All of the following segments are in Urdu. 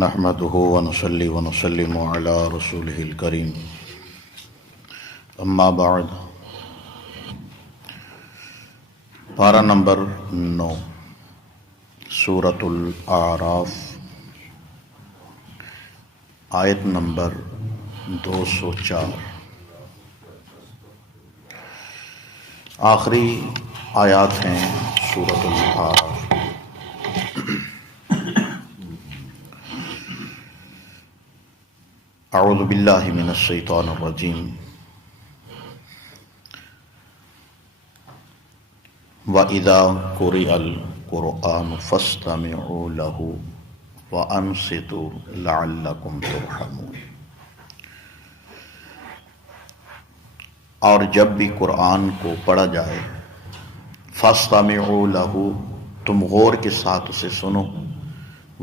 نحمده ونصلي ونسلم على رسوله الكريم اما بعد پارہ نمبر 9 سورۃ الاعراف آیت نمبر 204 آخری آیات ہیں سورۃ الاعراف۔ اعوذ باللہ من الشیطان الرجیم وَإِذَا قُرِئَ الْقُرْآنُ فَاسْتَمِعُوا لَهُ وَأَنصِتُوا لَعَلَّكُمْ تُرْحَمُونَ۔ اور جب بھی قرآن کو پڑھا جائے فَاسْتَمِعُوا لَهُ تم غور کے ساتھ اسے سنو،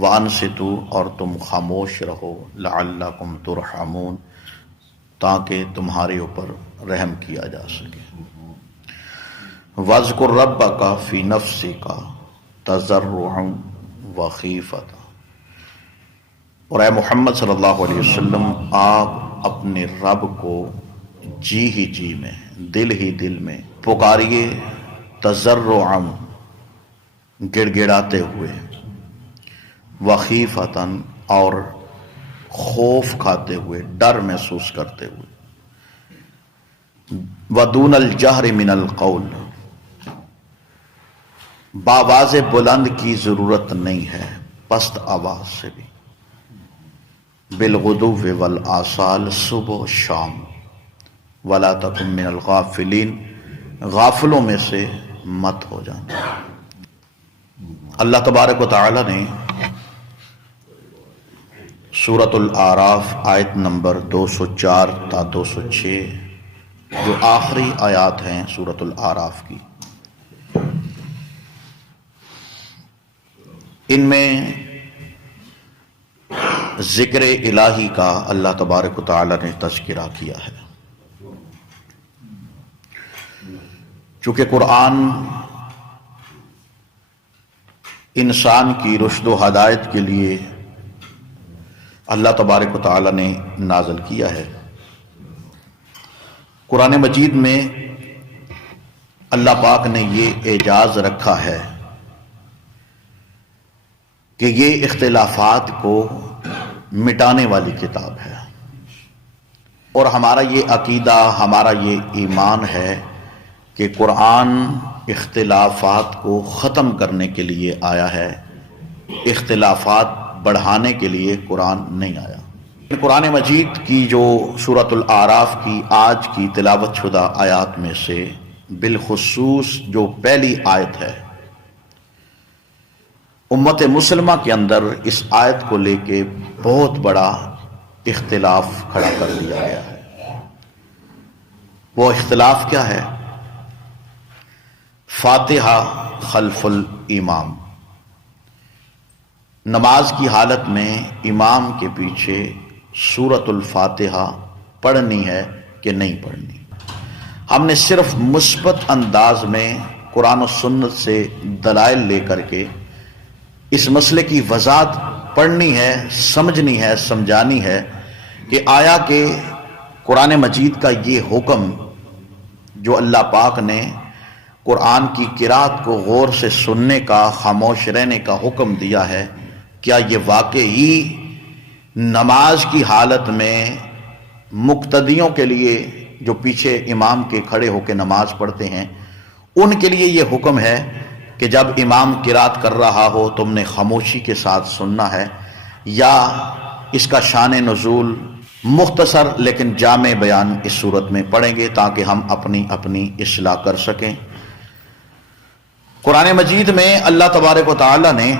وَأَنصِتُوا اور تم خاموش رہو، لَعَلَّكُمْ تُرْحَمُونَ تاکہ تمہارے اوپر رحم کیا جا سکے۔ وَاذْكُرْ رَبَّكَ فِي نَفْسِكَ تَضَرُّعًا وَخِیفَةً، اور اے محمد صلی اللہ علیہ وسلم آپ اپنے رب کو جی ہی جی میں، دل ہی دل میں پکاریے، تضرعًا گڑ گڑاتے ہوئے، وخیفتاً اور خوف کھاتے ہوئے، ڈر محسوس کرتے ہوئے، ودون الجہر من القول باواز بلند کی ضرورت نہیں ہے، پست آواز سے بھی، بالغدو والآصال صبح و شام، ولا تکن من الغافلین غافلوں میں سے مت ہو جانا۔ اللہ تبارک و تعالی نے سورۃ الاعراف آیت نمبر 204 تا 206 جو آخری آیات ہیں سورۃ الاعراف کی، ان میں ذکر الہی کا اللہ تبارک و تعالی نے تذکرہ کیا ہے۔ چونکہ قرآن انسان کی رشد و ہدایت کے لیے اللہ تبارک و تعالی نے نازل کیا ہے، قرآن مجید میں اللہ پاک نے یہ اعجاز رکھا ہے کہ یہ اختلافات کو مٹانے والی کتاب ہے، اور ہمارا یہ عقیدہ، ہمارا یہ ایمان ہے کہ قرآن اختلافات کو ختم کرنے کے لیے آیا ہے، اختلافات بڑھانے کے لیے قرآن نہیں آیا۔ قرآن مجید کی جو سورۃ الاعراف کی آج کی تلاوت شدہ آیات میں سے بالخصوص جو پہلی آیت ہے، امت مسلمہ کے اندر اس آیت کو لے کے بہت بڑا اختلاف کھڑا کر دیا گیا ہے۔ وہ اختلاف کیا ہے؟ فاتحہ خلف الامام، نماز کی حالت میں امام کے پیچھے سورۃ الفاتحہ پڑھنی ہے کہ نہیں پڑھنی۔ ہم نے صرف مثبت انداز میں قرآن و سنت سے دلائل لے کر کے اس مسئلے کی وضاحت پڑھنی ہے، سمجھنی ہے، سمجھانی ہے کہ آیا کہ قرآن مجید کا یہ حکم جو اللہ پاک نے قرآن کی قرات کو غور سے سننے کا، خاموش رہنے کا حکم دیا ہے، کیا یہ واقعی نماز کی حالت میں مقتدیوں کے لیے جو پیچھے امام کے کھڑے ہو کے نماز پڑھتے ہیں ان کے لیے یہ حکم ہے کہ جب امام قرات کر رہا ہو تم نے خاموشی کے ساتھ سننا ہے، یا اس کا شان نزول مختصر لیکن جامع بیان اس صورت میں پڑھیں گے تاکہ ہم اپنی اصلاح کر سکیں۔ قرآن مجید میں اللہ تبارک و تعالی نے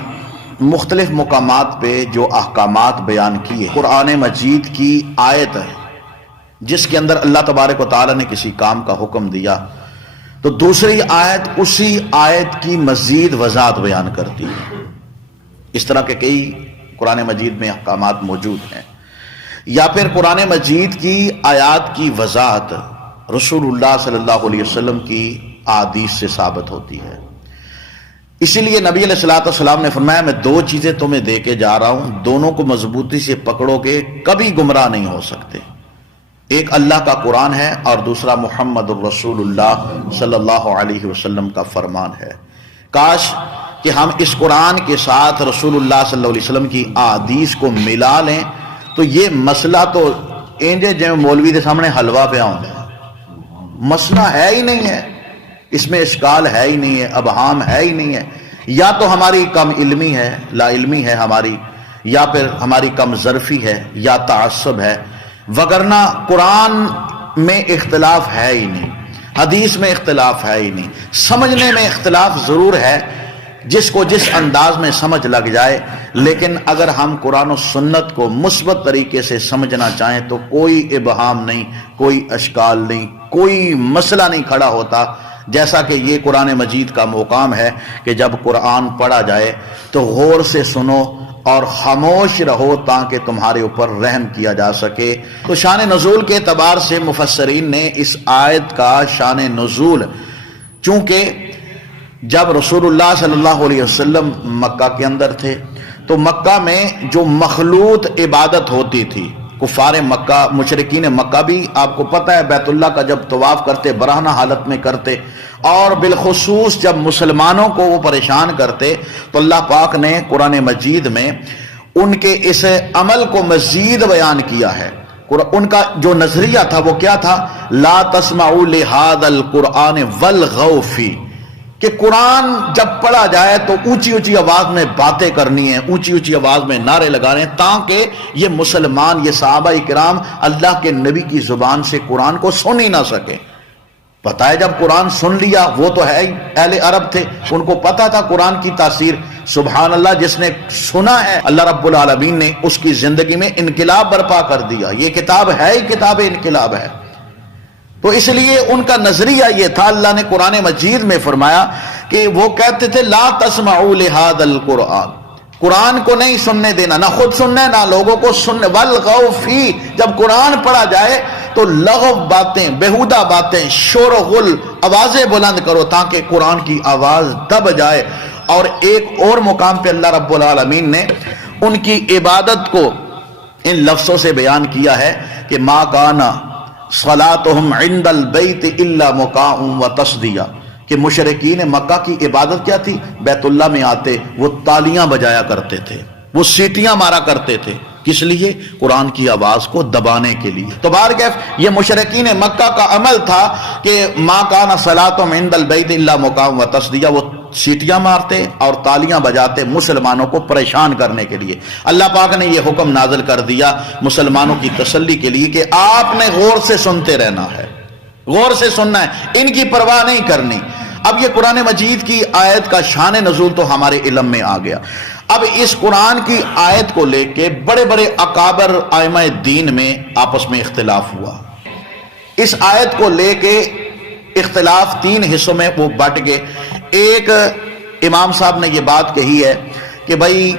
مختلف مقامات پہ جو احکامات بیان کیے، قرآن مجید کی آیت ہے جس کے اندر اللہ تبارک و تعالی نے کسی کام کا حکم دیا تو دوسری آیت اسی آیت کی مزید وضاحت بیان کرتی ہے۔ اس طرح کے کئی قرآن مجید میں احکامات موجود ہیں، یا پھر قرآن مجید کی آیات کی وضاحت رسول اللہ صلی اللہ علیہ وسلم کی احادیث سے ثابت ہوتی ہے۔ اسی لیے نبی علیہ الصلوۃ والسلام نے فرمایا میں دو چیزیں تمہیں دے کے جا رہا ہوں، دونوں کو مضبوطی سے پکڑو گے کبھی گمراہ نہیں ہو سکتے۔ ایک اللہ کا قرآن ہے اور دوسرا محمد الرسول اللہ صلی اللہ علیہ وسلم کا فرمان ہے۔ کاش کہ ہم اس قرآن کے ساتھ رسول اللہ صلی اللہ علیہ وسلم کی احادیث کو ملا لیں تو یہ مسئلہ تو انجے جو مولوی کے سامنے حلوہ پہ آؤں گا، مسئلہ ہے ہی نہیں ہے، اس میں اشکال ہے ہی نہیں ہے، ابہام ہے ہی نہیں ہے۔ یا تو ہماری کم علمی ہے، لا علمی ہے ہماری، یا پھر ہماری کم ظرفی ہے، یا تعصب ہے، وگرنہ قرآن میں اختلاف ہے ہی نہیں، حدیث میں اختلاف ہے ہی نہیں۔ سمجھنے میں اختلاف ضرور ہے، جس کو جس انداز میں سمجھ لگ جائے، لیکن اگر ہم قرآن و سنت کو مثبت طریقے سے سمجھنا چاہیں تو کوئی ابہام نہیں، کوئی اشکال نہیں، کوئی مسئلہ نہیں کھڑا ہوتا۔ جیسا کہ یہ قرآن مجید کا مقام ہے کہ جب قرآن پڑھا جائے تو غور سے سنو اور خاموش رہو تاکہ تمہارے اوپر رحم کیا جا سکے۔ تو شان نزول کے اعتبار سے مفسرین نے اس آیت کا شان نزول، چونکہ جب رسول اللہ صلی اللہ علیہ وسلم مکہ کے اندر تھے تو مکہ میں جو مخلوط عبادت ہوتی تھی، کفار مکہ، مشرکین مکہ بھی آپ کو پتہ ہے بیت اللہ کا جب طواف کرتے برہنہ حالت میں کرتے، اور بالخصوص جب مسلمانوں کو وہ پریشان کرتے تو اللہ پاک نے قرآن مجید میں ان کے اس عمل کو مزید بیان کیا ہے۔ ان کا جو نظریہ تھا وہ کیا تھا؟ لا تسمعوا لہذا القرآن والغوا فیہ، کہ قرآن جب پڑھا جائے تو اونچی اونچی آواز میں باتیں کرنی ہیں، اونچی اونچی آواز میں نعرے لگانے ہیں، تاکہ یہ مسلمان، یہ صحابہ کرام اللہ کے نبی کی زبان سے قرآن کو سن ہی نہ سکے۔ پتہ ہے جب قرآن سن لیا، وہ تو ہے اہل عرب تھے، ان کو پتہ تھا قرآن کی تاثیر۔ سبحان اللہ، جس نے سنا ہے اللہ رب العالمین نے اس کی زندگی میں انقلاب برپا کر دیا۔ یہ کتاب ہے ہی کتاب انقلاب ہے۔ تو اس لیے ان کا نظریہ یہ تھا، اللہ نے قرآن مجید میں فرمایا کہ وہ کہتے تھے لا تسمعوا لہذا القرآن، قرآن کو نہیں سننے دینا، نہ خود سننا نہ لوگوں کو سننے، والغوا فیہ، جب قرآن پڑھا جائے تو لغو باتیں، بیہودہ باتیں، شور و غل، آوازیں بلند کرو تاکہ قرآن کی آواز دب جائے۔ اور ایک اور مقام پہ اللہ رب العالمین نے ان کی عبادت کو ان لفظوں سے بیان کیا ہے کہ ما کانا صلاتہم عند البیت الا مکاء و تصدیہ، کہ مشرکین مکہ کی عبادت کیا تھی؟ بیت اللہ میں آتے وہ تالیاں بجایا کرتے تھے، وہ سیٹیاں مارا کرتے تھے، کس لیے؟ قرآن کی آواز کو دبانے کے لیے۔ تو بہرکیف یہ مشرکین مکہ کا عمل تھا کہ ما کان صلاتہم عند البیت الا مکاء و تصدیہ، وہ سیٹیاں مارتے اور تالیاں بجاتے مسلمانوں کو پریشان کرنے کے لیے۔ اللہ پاک نے یہ حکم نازل کر دیا مسلمانوں کی تسلی کے لیے کہ آپ نے غور سے سنتے رہنا ہے، غور سے سننا ہے، ان کی پرواہ نہیں کرنی۔ اب یہ قرآن مجید کی آیت کا شان نزول تو ہمارے علم میں آ گیا۔ اب اس قرآن کی آیت کو لے کے بڑے بڑے اکابر ائمہ دین میں آپس میں اختلاف ہوا۔ اس آیت کو لے کے اختلاف تین حصوں میں وہ بٹ گئے۔ ایک امام صاحب نے یہ بات کہی ہے کہ بھائی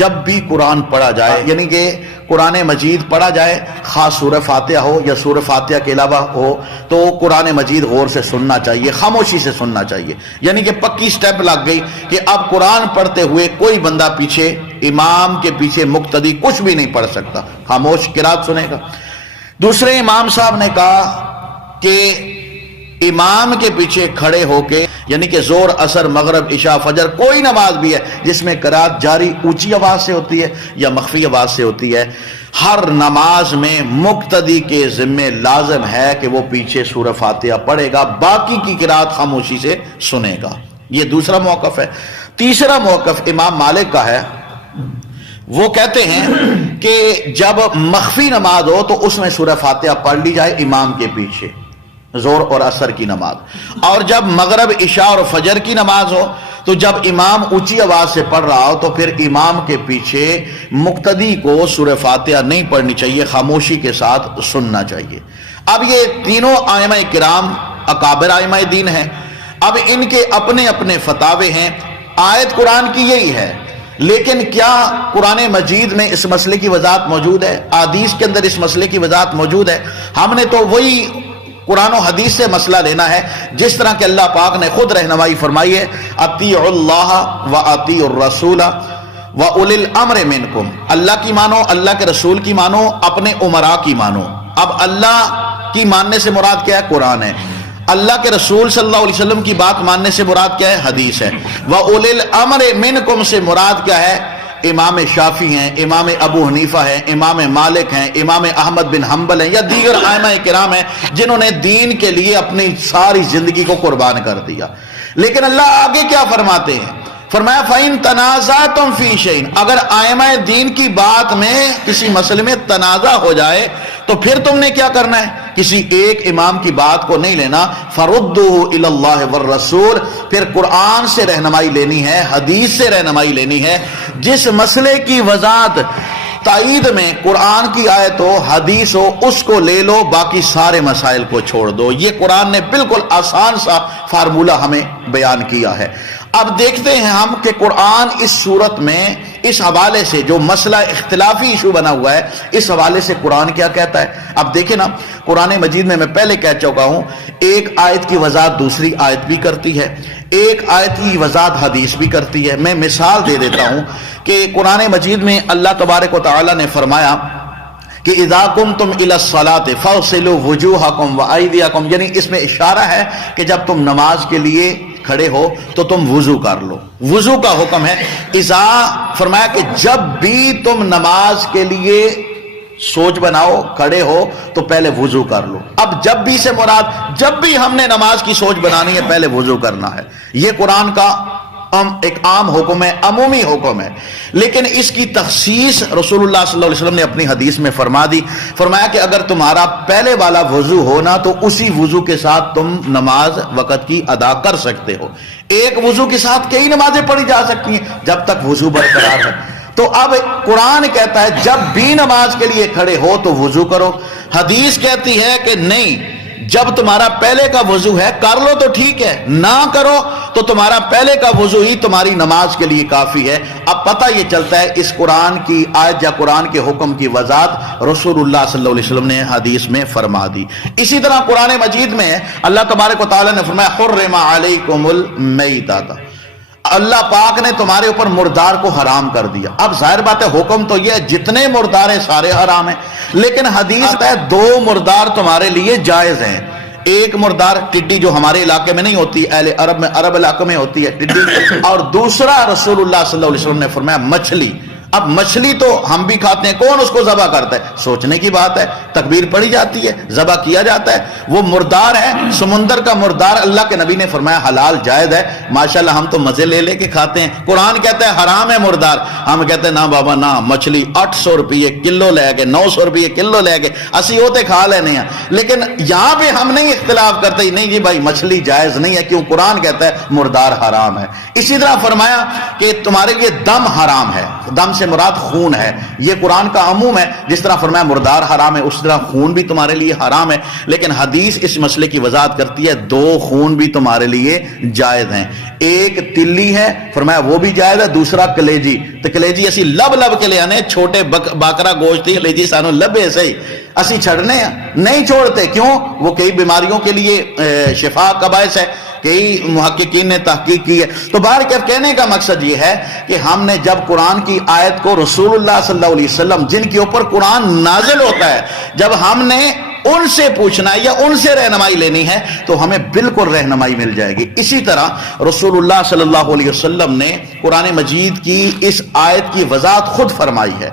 جب بھی قرآن پڑھا جائے، یعنی کہ قرآن مجید پڑھا جائے، خاص سورہ فاتحہ ہو یا سورہ فاتحہ کے علاوہ ہو، تو قرآن مجید غور سے سننا چاہیے، خاموشی سے سننا چاہیے۔ یعنی کہ پکی سٹیپ لگ گئی کہ اب قرآن پڑھتے ہوئے کوئی بندہ پیچھے، امام کے پیچھے مقتدی کچھ بھی نہیں پڑھ سکتا، خاموش قرات سنے گا۔ دوسرے امام صاحب نے کہا کہ امام کے پیچھے کھڑے ہو کے، یعنی کہ زور، عصر، مغرب، عشاء، فجر، کوئی نماز بھی ہے جس میں قرات جاری اونچی آواز سے ہوتی ہے یا مخفی آواز سے ہوتی ہے، ہر نماز میں مقتدی کے ذمے لازم ہے کہ وہ پیچھے سورہ فاتحہ پڑھے گا، باقی کی قرات خاموشی سے سنے گا۔ یہ دوسرا موقف ہے۔ تیسرا موقف امام مالک کا ہے، وہ کہتے ہیں کہ جب مخفی نماز ہو تو اس میں سورہ فاتحہ پڑھ لی جائے امام کے پیچھے، زور اور عصر کی نماز، اور جب مغرب، عشاء اور فجر کی نماز ہو تو جب امام اونچی آواز سے پڑھ رہا ہو تو پھر امام کے پیچھے مقتدی کو سورہ فاتحہ نہیں پڑھنی چاہیے، خاموشی کے ساتھ سننا چاہیے۔ اب یہ تینوں ائمہ کرام اکابر ائمہ دین ہیں، اب ان کے اپنے اپنے فتاوے ہیں۔ آیت قرآن کی یہی ہے، لیکن کیا قرآن مجید میں اس مسئلے کی وضاحت موجود ہے؟ احادیث کے اندر اس مسئلے کی وضاحت موجود ہے؟ ہم نے تو وہی قرآن و حدیث سے مسئلہ لینا ہے، جس طرح کہ اللہ پاک نے خود رہنمائی فرمائی ہے، اطیعوا اللہ و اطیعوا الرسول و اولی الامر منکم، اللہ کی مانو، اللہ کے رسول کی مانو، اپنے امراء کی مانو۔ اب اللہ کی ماننے سے مراد کیا ہے؟ قرآن ہے۔ اللہ کے رسول صلی اللہ علیہ وسلم کی بات ماننے سے مراد کیا ہے؟ حدیث ہے۔ وَأُولِي الْأَمْرِ مِنْكُمْ سے مراد کیا ہے؟ امام شافعی ہیں، امام ابو حنیفہ ہیں، امام مالک ہیں، امام احمد بن حنبل ہیں، یا دیگر ائمہ کرام ہیں جنہوں نے دین کے لیے اپنی ساری زندگی کو قربان کر دیا۔ لیکن اللہ آگے کیا فرماتے ہیں؟ فرمایا فَإِن تَنَازَعْتُمْ فِي شَيْءٍ، اگر ائمہ دین کی بات میں کسی مسئلے میں تنازع ہو جائے تو پھر تم نے کیا کرنا ہے؟ کسی ایک امام کی بات کو نہیں لینا، فَرُدُّوهُ إِلَى اللَّهِ وَالرَّسُولِ، پھر قرآن سے رہنمائی لینی ہے، حدیث سے رہنمائی لینی ہے۔ جس مسئلے کی وضاحت تائید میں قرآن کی آیت ہو، حدیث ہو، اس کو لے لو، باقی سارے مسائل کو چھوڑ دو۔ یہ قرآن نے بالکل آسان سا فارمولہ ہمیں بیان کیا ہے۔ اب دیکھتے ہیں ہم کہ قرآن اس صورت میں اس حوالے سے جو مسئلہ اختلافی ایشو بنا ہوا ہے، اس حوالے سے قرآن کیا کہتا ہے۔ اب دیکھیں نا، قرآن مجید میں پہلے کہہ چکا ہوں، ایک آیت کی وضاحت دوسری آیت بھی کرتی ہے، ایک آیت کی وضاحت حدیث بھی کرتی ہے۔ میں مثال دے دیتا ہوں کہ قرآن مجید میں اللہ تبارک و تعالی نے فرمایا کہ اذا قمتم الی الصلاۃ فاغسلوا وجوہکم وایدیکم، یعنی اس میں اشارہ ہے کہ جب تم نماز کے لیے کھڑے ہو تو تم وضو کر لو۔ وضو کا حکم ہے۔ اذا فرمایا کہ جب بھی تم نماز کے لیے سوچ بناؤ، کھڑے ہو تو پہلے وضو کر لو۔ اب جب بھی سے مراد جب بھی ہم نے نماز کی سوچ بنانی ہے پہلے وضو کرنا ہے۔ یہ قرآن کا ایک عام حکم ہے، عمومی حکم ہے، لیکن اس کی تخصیص رسول اللہ صلی اللہ علیہ وسلم نے اپنی حدیث میں فرما دی۔ فرمایا کہ اگر تمہارا پہلے والا وضو ہونا تو اسی وضو کے ساتھ تم نماز وقت کی ادا کر سکتے ہو۔ ایک وضو کے ساتھ کئی نمازیں پڑھی جا سکتی ہیں جب تک وضو برقرار ہے۔ تو اب قرآن کہتا ہے جب بھی نماز کے لیے کھڑے ہو تو وضو کرو۔ حدیث کہتی ہے کہ نہیں، جب تمہارا پہلے کا وضو ہے کر لو تو ٹھیک ہے، نہ کرو تو تمہارا پہلے کا وضو ہی تمہاری نماز کے لیے کافی ہے۔ اب پتہ یہ چلتا ہے اس قرآن کی آیت یا قرآن کے حکم کی وضاحت رسول اللہ صلی اللہ علیہ وسلم نے حدیث میں فرما دی۔ اسی طرح قرآن مجید میں اللہ تبارک و تعالی نے فرمایا حرم علیکم المیتۃ، اللہ پاک نے تمہارے اوپر مردار کو حرام کر دیا۔ اب ظاہر بات ہے حکم تو یہ ہے جتنے مردار ہیں سارے حرام ہیں، لیکن حدیث ہے دو مردار تمہارے لیے جائز ہیں۔ ایک مردار ٹڈی جو ہمارے علاقے میں نہیں ہوتی، اہل عرب میں، عرب علاقے میں ہوتی ہے ٹڈی، اور دوسرا رسول اللہ صلی اللہ علیہ وسلم نے فرمایا مچھلی۔ اب مچھلی تو ہم بھی کھاتے ہیں، کون اس کو ذبح کرتا ہے؟ سوچنے کی بات ہے، تکبیر پڑھی جاتی ہے، ذبح کیا جاتا ہے، وہ مردار ہے، سمندر کا مردار اللہ کے نبی نے فرمایا حلال جائز ہے۔ ماشاءاللہ ہم تو مزے لے لے کے کھاتے ہیں۔ قرآن کہتا ہے حرام ہے مردار، ہم کہتے ہیں نا بابا نا، مچھلی 800 روپیے کلو لے کے، 900 روپیے کلو لے کے اسی ہوتے کھا لینے ہیں۔ لیکن یہاں پہ ہم نہیں اختلاف کرتے، نہیں جی بھائی مچھلی جائز نہیں ہے، کیوں؟ قرآن کہتا ہے مردار حرام ہے۔ اسی طرح فرمایا کہ تمہارے لیے دم حرام ہے، دم سے مراد خون ہے، یہ قرآن کا عموم ہے۔ جس طرح فرمایا مردار حرام ہے، اس طرح خون بھی تمہارے لیے حرام ہے، لیکن حدیث اس مسئلے کی وضاحت کرتی ہے دو خون بھی تمہارے لیے جائز ہیں۔ ایک تلی ہے، فرمایا وہ بھی جائز ہے، دوسرا کلیجی۔ تو کلیجی اسی لب لب کے لے آنے، چھوٹے باکرا گوشت ہی کلیجی سانو لبے سے اسی چھڑنے نہیں چھوڑتے، کیوں؟ وہ کئی بیماریوں کے لیے شفا کا باعث ہے، کئی محققین نے تحقیق کی ہے۔ تو باہر کیا کہنے کا مقصد یہ ہے کہ ہم نے جب قرآن کی آیت کو رسول اللہ صلی اللہ علیہ وسلم جن کے اوپر قرآن نازل ہوتا ہے، جب ہم نے ان سے پوچھنا ہے یا ان سے رہنمائی لینی ہے تو ہمیں بالکل رہنمائی مل جائے گی۔ اسی طرح رسول اللہ صلی اللہ علیہ وسلم نے قرآن مجید کی اس آیت کی وضاحت خود فرمائی ہے۔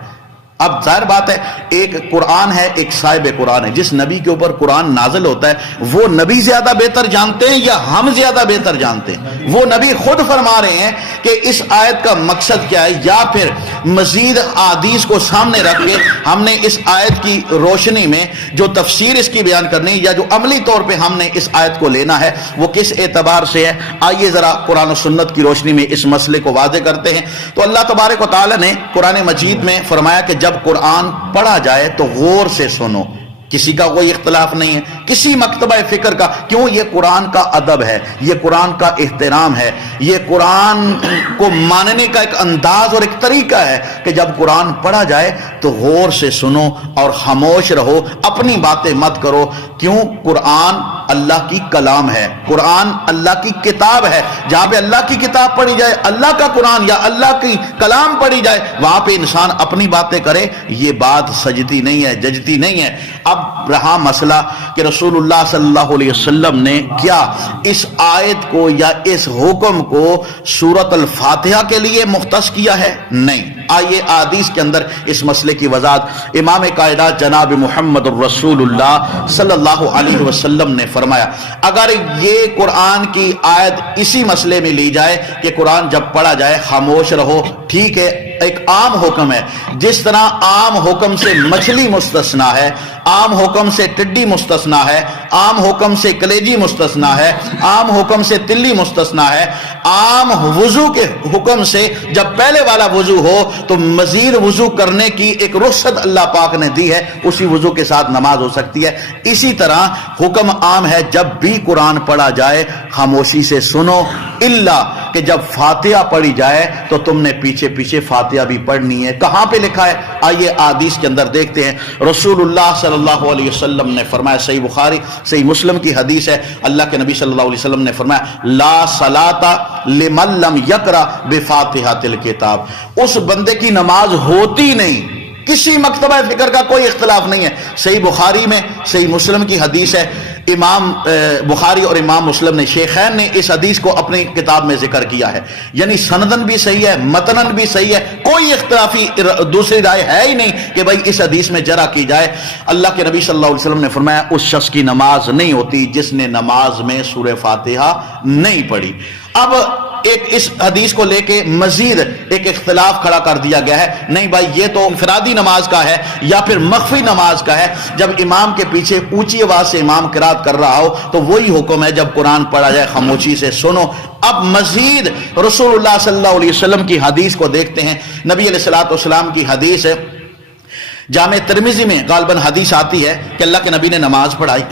اب ظاہر بات ہے ایک قرآن ہے، ایک صاحب قرآن ہے، جس نبی کے اوپر قرآن نازل ہوتا ہے وہ نبی زیادہ بہتر جانتے ہیں یا ہم زیادہ بہتر جانتے ہیں؟ وہ نبی خود فرما رہے ہیں کہ اس آیت کا مقصد کیا ہے، یا پھر مزید احادیث کو سامنے رکھ کے ہم نے اس آیت کی روشنی میں جو تفسیر اس کی بیان کرنی یا جو عملی طور پہ ہم نے اس آیت کو لینا ہے وہ کس اعتبار سے ہے؟ آئیے ذرا قرآن و سنت کی روشنی میں اس مسئلے کو واضح کرتے ہیں۔ تو اللہ تبارک و تعالی نے قرآن مجید میں فرمایا کہ جب قرآن پڑھا جائے تو غور سے سنو۔ کسی کا کوئی اختلاف نہیں ہے کسی مکتبہ فکر کا، کیوں؟ یہ قرآن کا ادب ہے، یہ قرآن کا احترام ہے، یہ قرآن کو ماننے کا ایک انداز اور ایک طریقہ ہے کہ جب قرآن پڑھا جائے تو غور سے سنو اور خاموش رہو، اپنی باتیں مت کرو۔ کیوں؟ قرآن اللہ کی کلام ہے، قرآن اللہ کی کتاب ہے۔ جہاں پہ اللہ کی کتاب پڑھی جائے، اللہ کا قرآن یا اللہ کی کلام پڑھی جائے، وہاں پہ انسان اپنی باتیں کرے، یہ بات سجتی نہیں ہے، ججتی نہیں ہے۔ اب رہا مسئلہ کہ رسول اللہ صلی اللہ علیہ وسلم نے کیا اس آیت کو یا اس حکم کو سورۃ الفاتحہ کے لیے مختص کیا ہے؟ نہیں۔ آئیے حدیث کے اندر اس مسئلے کی وضاحت۔ امام کائنات جناب محمد الرسول اللہ صلی اللہ علیہ وسلم نے فرمایا، اگر یہ قرآن کی آیت اسی مسئلے میں لی جائے کہ قرآن جب پڑھا جائے خاموش رہو، ٹھیک ہے، ایک عام حکم ہے، جس طرح عام حکم سے مچھلی مستثنا ہے، عام حکم سے ٹڈی مستثنا ہے، عام حکم سے کلیجی مستثنا ہے، عام حکم سے تلی مستثنا ہے، عام وضو کے حکم سے جب پہلے والا وضو ہو تو مزید وضو کرنے کی ایک رخصت اللہ پاک نے دی ہے، اسی وضو کے ساتھ نماز ہو سکتی ہے۔ اسی طرح حکم عام ہے، جب بھی قرآن پڑھا جائے خاموشی سے سنو، الا کہ جب فاتحہ پڑھی جائے تو تم نے پیچھے پیچھے فاتحہ بھی پڑھنی ہے۔ کہاں پہ لکھا ہے؟ آئیے حدیث کے اندر دیکھتے ہیں۔ رسول اللہ صلی اللہ علیہ وسلم نے فرمایا، صحیح بخاری صحیح مسلم کی حدیث ہے، اللہ کے نبی صلی اللہ علیہ وسلم نے فرمایا، لا صلاۃ لمن لم یقرأ بفاتحۃ الکتاب، اس بندے کی نماز ہوتی نہیں۔ کسی مکتبہ فکر کا کوئی اختلاف نہیں ہے، صحیح بخاری میں صحیح مسلم کی حدیث ہے۔ امام بخاری اور امام مسلم نے، شیخین نے اس حدیث کو اپنی کتاب میں ذکر کیا ہے، یعنی سندن بھی صحیح ہے، متنن بھی صحیح ہے، کوئی اختلافی دوسری رائے ہے ہی نہیں کہ بھائی اس حدیث میں جرح کی جائے۔ اللہ کے نبی صلی اللہ علیہ وسلم نے فرمایا، اس شخص کی نماز نہیں ہوتی جس نے نماز میں سورہ فاتحہ نہیں پڑھی۔ اب ایک اس حدیث کو لے کے مزید ایک اختلاف کھڑا کر دیا گیا ہے، نہیں بھائی یہ تو انفرادی نماز کا ہے یا پھر مخفی نماز کا ہے، جب امام کے پیچھے اونچی آواز سے امام قرات کر رہا ہو تو وہی حکم ہے، جب قرآن پڑھا جائے خاموشی سے سنو۔ اب مزید رسول اللہ صلی اللہ علیہ وسلم کی حدیث کو دیکھتے ہیں۔ نبی علیہ الصلوۃ والسلام کی حدیث ہے، جامع ترمذی میں غالباً حدیث آتی ہے کہ اللہ کے نبی نے نماز پڑھائی،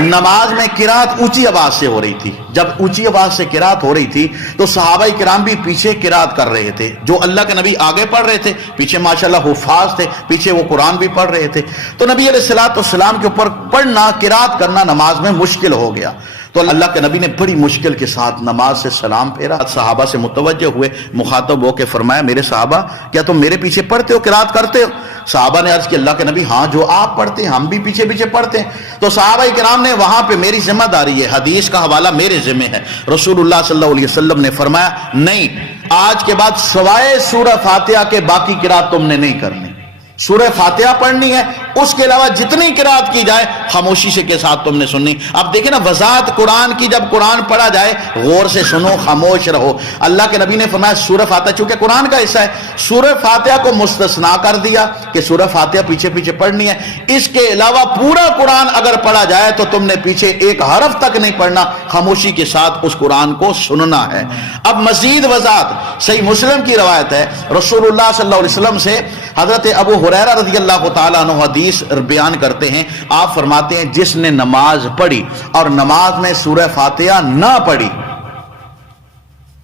نماز میں قرات اونچی آواز سے ہو رہی تھی۔ جب اونچی آواز سے قرات ہو رہی تھی تو صحابہ کرام بھی پیچھے قرات کر رہے تھے، جو اللہ کے نبی آگے پڑھ رہے تھے، پیچھے ماشاءاللہ حفاظ تھے، پیچھے وہ قرآن بھی پڑھ رہے تھے، تو نبی علیہ الصلوۃ والسلام کے اوپر پڑھنا، قرات کرنا نماز میں مشکل ہو گیا۔ تو اللہ کے نبی نے بڑی مشکل کے ساتھ نماز سے سلام پھیرا، صحابہ سے متوجہ ہوئے، مخاطب ہو کے فرمایا، میرے صحابہ کیا تم میرے پیچھے پڑھتے ہو، قرات کرتے ہو؟ صحابہ نے عرض کی، اللہ کے نبی ہاں جو آپ پڑھتے ہیں ہم بھی پیچھے پیچھے پڑھتے ہیں۔ تو صحابہ کرام نے وہاں پہ میری ذمہ داری ہے، حدیث کا حوالہ میرے ذمہ ہے۔ رسول اللہ صلی اللہ علیہ وسلم نے فرمایا، نہیں، آج کے بعد سوائے سورہ فاتحہ کے باقی قرات تم نے نہیں کرنی، سورہ فاتحہ پڑھنی ہے، اس کے علاوہ جتنی قرات کی جائے خاموشی سے کے ساتھ تم نے سننی۔ اب دیکھیں نا وضاحت قرآن کی، جب قرآن پڑھا جائے غور سے سنو، خاموش رہو۔ اللہ کے نبی نے فرمایا سورہ فاتحہ چونکہ قرآن کا حصہ ہے، سورہ فاتحہ کو مستثنا کر دیا کہ سورہ فاتحہ پیچھے پیچھے پڑھنی ہے، اس کے علاوہ پورا قرآن اگر پڑھا جائے تو تم نے پیچھے ایک حرف تک نہیں پڑھنا، خاموشی کے ساتھ اس قرآن کو سننا ہے۔ اب مزید وضاحت صحیح مسلم کی روایت ہے، رسول اللہ صلی اللہ علیہ وسلم سے حضرت ابو ہریرہ رضی اللہ تعالیٰ عنہ حدیث بیان کرتے ہیں، آپ فرماتے ہیں جس نے نماز پڑھی اور نماز میں سورہ فاتحہ نہ پڑھی،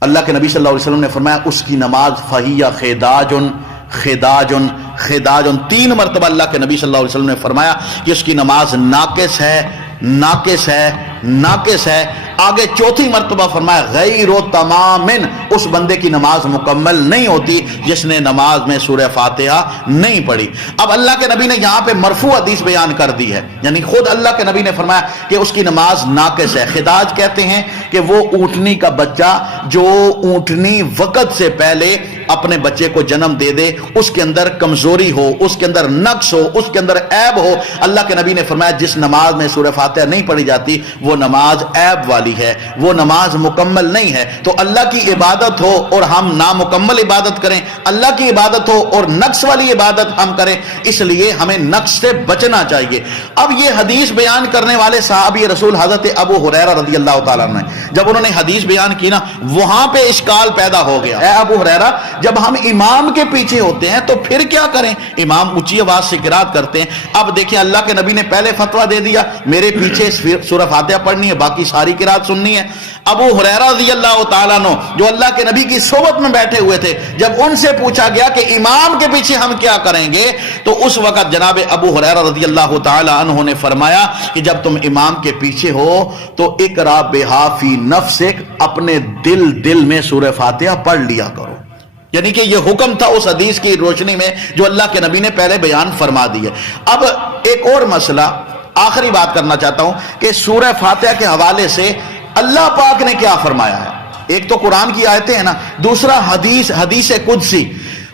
اللہ کے نبی صلی اللہ علیہ وسلم نے فرمایا اس کی نماز فہی خداجن خداجن خداجن، 3 مرتبہ اللہ کے نبی صلی اللہ علیہ وسلم نے فرمایا کہ اس کی نماز ناقص ہے، ناقص ہے، ناقص ہے۔ آگے 4تھی مرتبہ فرمایا غیر و تمامن، اس بندے کی نماز مکمل نہیں ہوتی جس نے نماز میں سورہ فاتحہ نہیں پڑھی۔ اب اللہ کے نبی نے یہاں پہ مرفوع حدیث بیان کر دی ہے، یعنی خود اللہ کے نبی نے فرمایا کہ اس کی نماز ناقص ہے۔ خداج کہتے ہیں کہ وہ اونٹنی کا بچہ جو اونٹنی وقت سے پہلے اپنے بچے کو جنم دے دے، اس کے اندر کمزوری ہو، اس کے اندر نقص ہو، اس کے اندر عیب ہو، اللہ کے نبی نے فرمایا جس نماز میں سورہ فاتحہ نہیں پڑھی جاتی وہ نماز عیب والی ہے، وہ نماز مکمل نہیں ہے۔ تو اللہ کی عبادت ہو اور ہم نامکمل عبادت کریں، اللہ کی عبادت ہو اور نقص والی عبادت ہم کریں، اس لیے ہمیں نقص سے بچنا چاہیے۔ اب یہ حدیث بیان کرنے والے صحابی رسول حضرت ابو ہریرہ رضی اللہ تعالیٰ عنہ، جب انہوں نے حدیث بیان کی نا، وہاں پہ اشکال پیدا ہو گیا، اے ابو ہریرہ جب ہم امام کے پیچھے ہوتے ہیں تو پھر کیا کریں؟ امام اونچی آواز سے قرات کرتے ہیں. اب دیکھیں اللہ کے نبی نے پہلے فتویٰ دے دیا میرے پیچھے سورہ فاتحہ پڑھنی ہے، باقی ساری قرات سننی ہے. ابو ہریرہ رضی اللہ تعالیٰ عنہ جو اللہ کے نبی کی صحبت میں بیٹھے ہوئے تھے، جب ان سے پوچھا گیا کہ امام کے پیچھے ہم کیا کریں گے، تو اس وقت جناب ابو ہریرہ رضی اللہ تعالیٰ عنہ نے فرمایا کہ جب تم امام کے پیچھے ہو تو اقرا بہا فی نفسک، اپنے دل میں سورہ فاتحہ پڑھ لیا کرو. یعنی کہ یہ حکم تھا اس حدیث کی روشنی میں جو اللہ کے نبی نے پہلے بیان فرما دی ہے. اب ایک اور مسئلہ آخری بات کرنا چاہتا ہوں کہ سورہ فاتحہ کے حوالے سے اللہ پاک نے کیا فرمایا ہے. ایک تو قرآن کی آیتیں ہیں نا، دوسرا حدیث قدسی،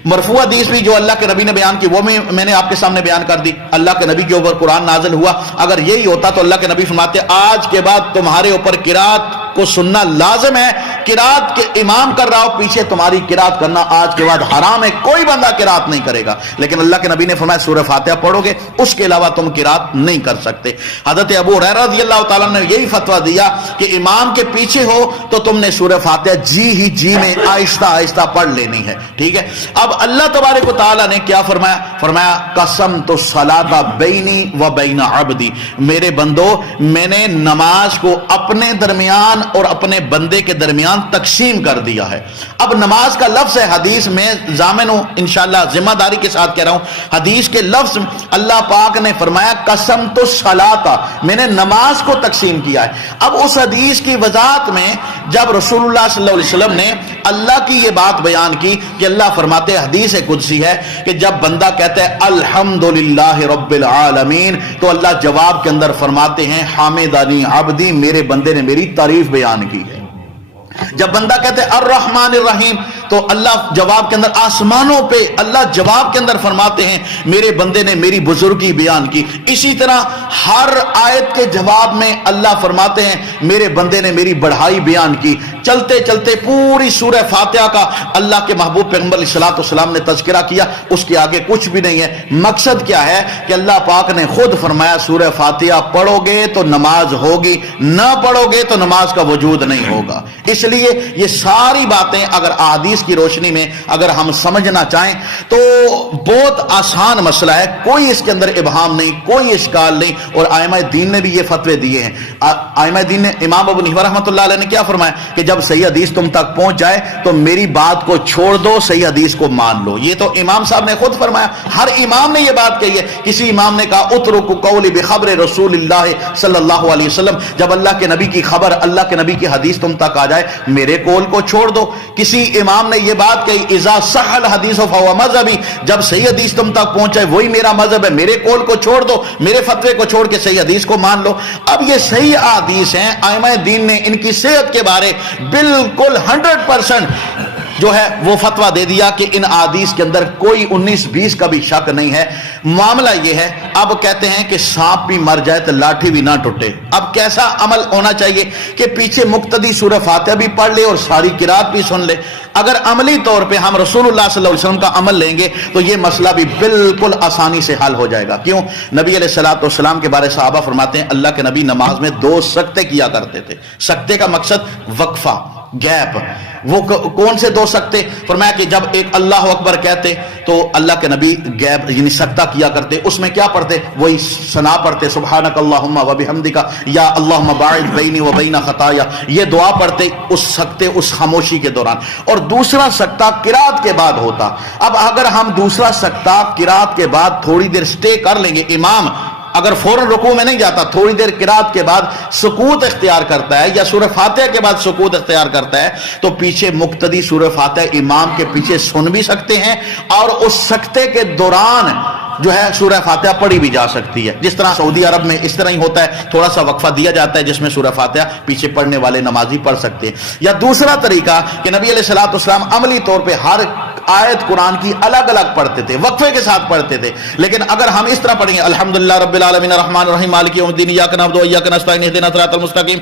مرفوع حدیث بھی جو اللہ کے نبی نے بیان کی وہ میں نے آپ کے سامنے بیان کر دی. اللہ کے نبی کے اوپر قرآن نازل ہوا، اگر یہی ہوتا تو اللہ کے نبی فرماتے آج کے بعد تمہارے اوپر قرات کو سننا لازم ہے، قرات کے امام کر رہا ہو پیچھے تمہاری قرات کرنا آج کے بعد حرام ہے، کوئی بندہ قرات نہیں کرے گا. لیکن اللہ کے نبی نے فرمایا سورہ فاتحہ پڑھو گے، اس کے علاوہ تم قرات نہیں کر سکتے. حضرت ابو ہریرہ رضی اللہ تعالیٰ نے یہی فتویٰ دیا کہ امام کے پیچھے ہو تو تم نے سورہ فاتحہ جی میں آہستہ آہستہ پڑھ لینی ہے. ٹھیک ہے. اب اللہ تبارک و تعالیٰ نے کیا فرمایا قسمت الصلاۃ بینی و بین عبدی، میرے بندو میں نے نماز کو اپنے درمیان اور اپنے بندے کے درمیان تقسیم کر دیا ہے. اب نماز کا لفظ ہے حدیث میں ضامن ہوں، انشاءاللہ ذمہ داری کے ساتھ کہہ رہا ہوں، حدیث کے لفظ اللہ پاک نے فرمایا قسمت الصلاۃ، میں نے نماز کو تقسیم کیا ہے. اب اس حدیث کی وضاحت میں جب رسول اللہ صلی اللہ علیہ وسلم نے اللہ کی یہ بات بیان کی کہ اللہ فرماتے حدیث قدسی ہے کہ جب بندہ کہتا ہے الحمدللہ رب العالمین تو اللہ جواب کے اندر فرماتے ہیں حامدنی عبدی، میرے بندے نے میری تعریف بیان کی ہے. جب بندہ کہتے ہیں الرحمن الرحیم تو اللہ جواب کے اندر آسمانوں پہ اللہ جواب کے اندر فرماتے ہیں میرے بندے نے میری بزرگی بیان کی. اسی طرح ہر آیت کے جواب میں اللہ فرماتے ہیں میرے بندے نے میری بڑھائی بیان کی. چلتے چلتے پوری سورہ فاتحہ کا اللہ کے محبوب پیغمبر علیہ الصلوۃ والسلام نے تذکرہ کیا، اس کے آگے کچھ بھی نہیں ہے. مقصد کیا ہے کہ اللہ پاک نے خود فرمایا سورہ فاتحہ پڑھو گے تو نماز ہوگی، نہ پڑھو گے تو نماز کا وجود نہیں ہوگا. اس لیے یہ ساری باتیں اگر احادیث کی روشنی میں اگر ہم سمجھنا چاہیں تو بہت آسان مسئلہ ہے، کوئی اس کے اندر ابہام نہیں، کوئی اشکال نہیں. اور ائمہ دین نے بھی یہ فتوے دیے ہیں. ائمہ دین نے امام ابو حنیفہ رحمۃ اللہ علیہ نے کیا فرمایا کہ جب صحیح حدیث تم تک پہنچ جائے تو میری بات کو چھوڑ دو، صحیح حدیث کو مان لو. یہ تو امام صاحب نے خود فرمایا، ہر امام نے یہ بات کہی ہے. کسی امام نے کہا اترک قولی بخبر رسول اللہ صلی اللہ علیہ وسلم، جب اللہ کے نبی کی خبر اللہ کے نبی کی حدیث تم تک آ جائے میرے قول کو چھوڑ دو. کسی امام نے یہ بات کہی اذا صح الحدیث فهو مذہبی، جب صحیح حدیث تم تک پہنچے وہی میرا مذہب ہے، میرے قول کو چھوڑ دو، میرے فتوے کو چھوڑ کے صحیح حدیث کو مان لو. اب یہ صحیح احادیث ہیں، ائمہ دین نے ان کی صحت کے بارے بالکل 100% جو ہے وہ فتویٰ دے دیا کہ ان احادیث کے اندر کوئی 19-20 کا بھی شک نہیں ہے. معاملہ یہ ہے، اب کہتے ہیں کہ سانپ بھی مر جائے تو لاٹھی بھی نہ ٹوٹے. اب کیسا عمل ہونا چاہیے کہ پیچھے مقتدی سورہ فاتحہ بھی پڑھ لے اور ساری قرات بھی سن لے. اگر عملی طور پہ ہم رسول اللہ صلی اللہ علیہ وسلم کا عمل لیں گے تو یہ مسئلہ بھی بالکل آسانی سے حل ہو جائے گا. کیوں؟ نبی علیہ الصلوۃ والسلام کے بارے صحابہ فرماتے ہیں اللہ کے نبی نماز میں 2 سکتے کیا کرتے تھے. سکتے کا مقصد وقفہ، گیپ. وہ کون سے 2 سکتے؟ فرمایا کہ جب ایک اللہ اکبر کہتے تو اللہ کے نبی گیپ یعنی سکتہ کیا کرتے. اس میں کیا پڑھتے؟ وہی ثنا پڑھتے سبحانک اللہم و بحمدک یا اللہم باعد بینی و بین خطایا، یہ دعا پڑھتے اس سکتے اس خاموشی کے دوران. اور دوسرا سکتہ قرات کے بعد ہوتا. اب اگر ہم دوسرا سکتہ قرات کے بعد تھوڑی دیر سٹے کر لیں گے، امام اگر فوراً رکوع میں نہیں جاتا، تھوڑی دیر قرات کے بعد سکوت اختیار کرتا ہے یا سورہ فاتحہ کے بعد سکوت اختیار کرتا ہے تو پیچھے مقتدی سورہ فاتحہ امام کے پیچھے سن بھی سکتے ہیں اور اس سکتے کے دوران جو ہے سورہ فاتحہ پڑھی بھی جا سکتی ہے. جس طرح سعودی عرب میں اس طرح ہی ہوتا ہے، تھوڑا سا وقفہ دیا جاتا ہے جس میں سورہ فاتحہ پیچھے پڑھنے والے نمازی پڑھ سکتے ہیں. یا دوسرا طریقہ کہ نبی علیہ الصلوۃ والسلام عملی طور پہ ہر آیت قرآن کی الگ الگ پڑھتے تھے، وقفے کے ساتھ پڑھتے تھے. لیکن اگر ہم اس طرح پڑھیں گے الحمدللہ رب العالمین الرحمن الرحیم مالک یوم الدین ایاک نعبد و ایاک نستعین اہدنا الصراط المستقیم،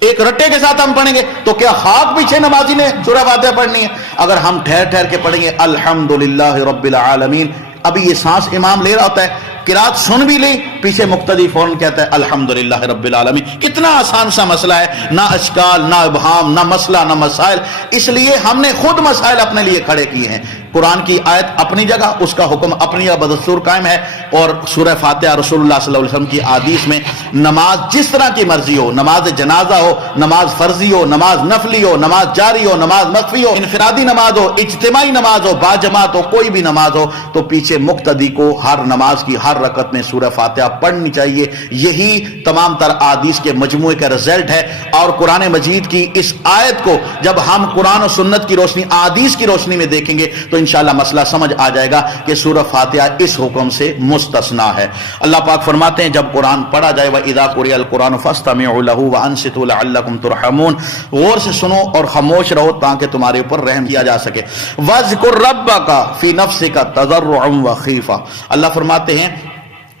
ایک رٹے کے ساتھ ہم پڑھیں گے تو کیا خاک پیچھے نمازی نے سورہ فاتحہ پڑھنی ہے؟ اگر ہم ٹھہر ٹھہر کے پڑھیں گے الحمدللہ رب العالمین، ابھی یہ سانس امام لے رہا ہوتا ہے، قرات سن بھی لی پیچھے مقتدی فوراً کہتا ہے الحمدللہ رب العالمین. کتنا آسان سا مسئلہ ہے، نہ اشکال، نہ ابہام، نہ مسئلہ، نہ مسائل. اس لیے ہم نے خود مسائل اپنے لیے کھڑے کیے ہیں. قرآن کی آیت اپنی جگہ، اس کا حکم اپنی جگہ بدستور قائم ہے، اور سورہ فاتحہ رسول اللہ صلی اللہ علیہ وسلم کی احادیث میں نماز جس طرح کی مرضی ہو، نماز جنازہ ہو، نماز فرضی ہو، نماز نفلی ہو، نماز جاری ہو، نماز مخفی ہو، انفرادی نماز ہو، اجتماعی نماز ہو، باجماعت ہو، کوئی بھی نماز ہو، تو پیچھے مقتدی کو ہر نماز کی ہر رکعت میں سورہ فاتحہ پڑھنی چاہیے. یہی تمام تر احادیث کے مجموعے کا رزلٹ ہے. اور قرآن مجید کی اس آیت کو جب ہم قرآن و سنت کی روشنی، احادیث کی روشنی میں دیکھیں گے تو انشاءاللہ مسئلہ سمجھ آ جائے گا کہ سورہ فاتحہ اس حکم سے مستثنا ہے. اللہ پاک فرماتے ہیں جب قرآن پڑھا جائے وَإِذَا قُرِئَ الْقُرْآنُ فَاسْتَمِعُوا لَهُ وَأَنصِتُوا لَعَلَّكُمْ تُرْحَمُونَ. غور سے سنو اور خاموش رہو تاکہ تمہارے اوپر رحم کیا جا سکے. وَاذْكُرْ رَبَّكَ فِي نَفْسِكَ تَضَرُّعًا وَخِيفَةً. اللہ فرماتے ہیں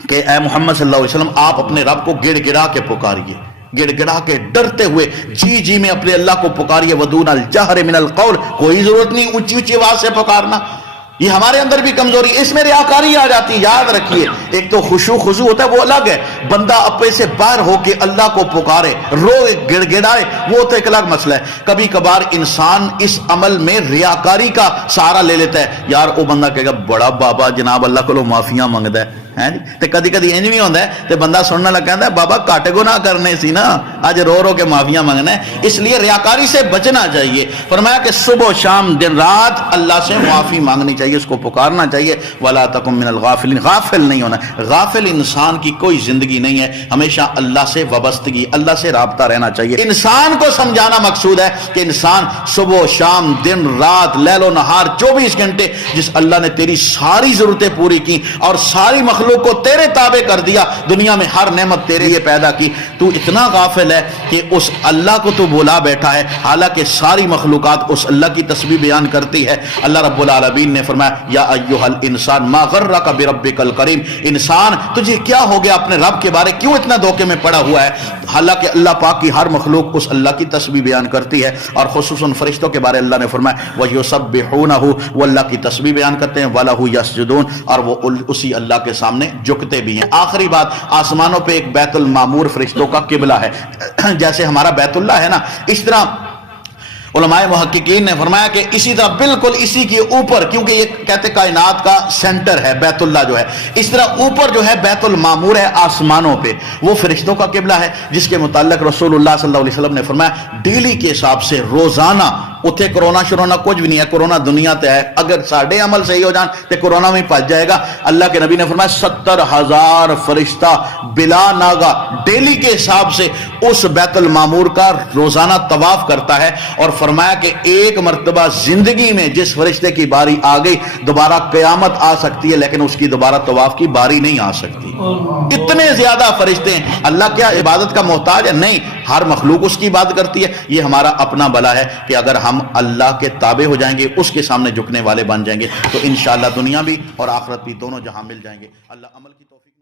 کہ اے محمد صلی اللہ علیہ وسلم آپ اپنے رب کو گڑ گڑا کے پکاریے، گڑ گڑا کے ڈرتے ہوئے جی جی میں اپنے اللہ کو پکاریے. وَدُونَ الْجَهْرِ مِنَ الْقَوْلِ. کوئی ضرورت نہیں اونچی اونچی آواز سے پکارنا، یہ ہمارے اندر بھی کمزوری، اس میں ریاکاری آ جاتی ہے. یاد رکھیے ایک تو خشوع خضوع ہوتا ہے وہ الگ ہے، بندہ اپنے سے باہر ہو کے اللہ کو پکارے، روئے، گڑ گڑائے، وہ تو ایک الگ مسئلہ ہے. کبھی کبھار انسان اس عمل میں ریاکاری کا سہارا لے لیتا ہے. یار وہ بندہ کہے گا بڑا بابا جناب اللہ کو معافیاں منگتا ہے تے کدی کدی انج بھی ہوتا ہے تے بندہ سننا لگ کہتا ہے بابا کٹ گناہ کرنے سی نا، اج رو رو کے معافیاں منگنا ہے. اس لیے ریاکاری سے بچنا چاہیے. فرمایا کہ صبح و شام دن رات اللہ سے معافی مانگنی چاہیے، اس کو پکارنا چاہیے. ولا تکن من الغافلین. غافل نہیں ہونا. غافل انسان کی کوئی زندگی نہیں ہے، ہمیشہ اللہ سے وابستگی، اللہ سے رابطہ رہنا چاہیے. انسان کو سمجھانا مقصود ہے کہ انسان صبح و شام دن رات لیل و نہار 24 گھنٹے جس اللہ نے تیری ساری ضرورتیں پوری کی اور ساری مخلوق کو تیرے تابع کر دیا، دنیا میں ہر نعمت تیرے لیے پیدا کی، تو اتنا غافل ہے کہ اس اللہ کو تو بولا بیٹھا ہے حالانکہ ساری مخلوقات اس اللہ کی تسبیح بیان کرتی ہے. اللہ رب العالمین نے فرمایا یا ایھا الانسان ما غرک بربک الکریم. انسان تجھے کیا ہو گیا، اپنے رب کے بارے کیوں اتنا دھوکے میں پڑا ہوا ہے؟ حالانکہ اللہ پاک کی ہر مخلوق اس اللہ کی تسبیح بیان کرتی ہے. اور خصوصاً فرشتوں کے بارے اللہ نے فرمایا وَيُسَبِّحُونَهُ، وہ اللہ کی تسبیح بیان کرتے ہیں، وَلَهُ يَسْجُدُونَ، اور وہ اسی اللہ کے سامنے جھکتے بھی ہیں. آخری بات، آسمانوں پہ ایک بیت المعمور فرشتوں کا قبلہ ہے. جیسے ہمارا بیت اللہ ہے نا، اس طرح علماء محققین نے فرمایا کہ اسی طرح بالکل اسی کے اوپر، کیونکہ یہ کہتے کائنات کا سینٹر ہے بیت اللہ جو ہے، اس طرح اوپر جو ہے بیت المعمور ہے آسمانوں پہ، وہ فرشتوں کا قبلہ ہے، جس کے متعلق رسول اللہ صلی اللہ علیہ وسلم نے فرمایا ڈیلی کے حساب سے روزانہ، اتنے کرونا شرونا کچھ بھی نہیں ہے، کرونا دنیا تے ہے، اگر ساڑھے عمل صحیح ہو جان تو کرونا میں پھنس جائے گا. اللہ کے نبی نے فرمایا 70,000 فرشتہ بلا ناگا ڈیلی کے حساب سے اس بیت المعمور کا روزانہ طواف کرتا ہے. اور فرمایا کہ ایک مرتبہ زندگی میں جس فرشتے کی باری آ گئی دوبارہ قیامت آ سکتی ہے لیکن اس کی دوبارہ طواف کی باری نہیں آ سکتی. اتنے زیادہ فرشتے ہیں. اللہ کیا عبادت کا محتاج ہے؟ نہیں، ہر مخلوق اس کی عبادت کرتی ہے. یہ ہمارا اپنا بلا ہے کہ اگر ہم اللہ کے تابع ہو جائیں گے، اس کے سامنے جھکنے والے بن جائیں گے، تو انشاءاللہ دنیا بھی اور آخرت بھی دونوں جہاں مل جائیں گے. اللہ عمل کی توفیق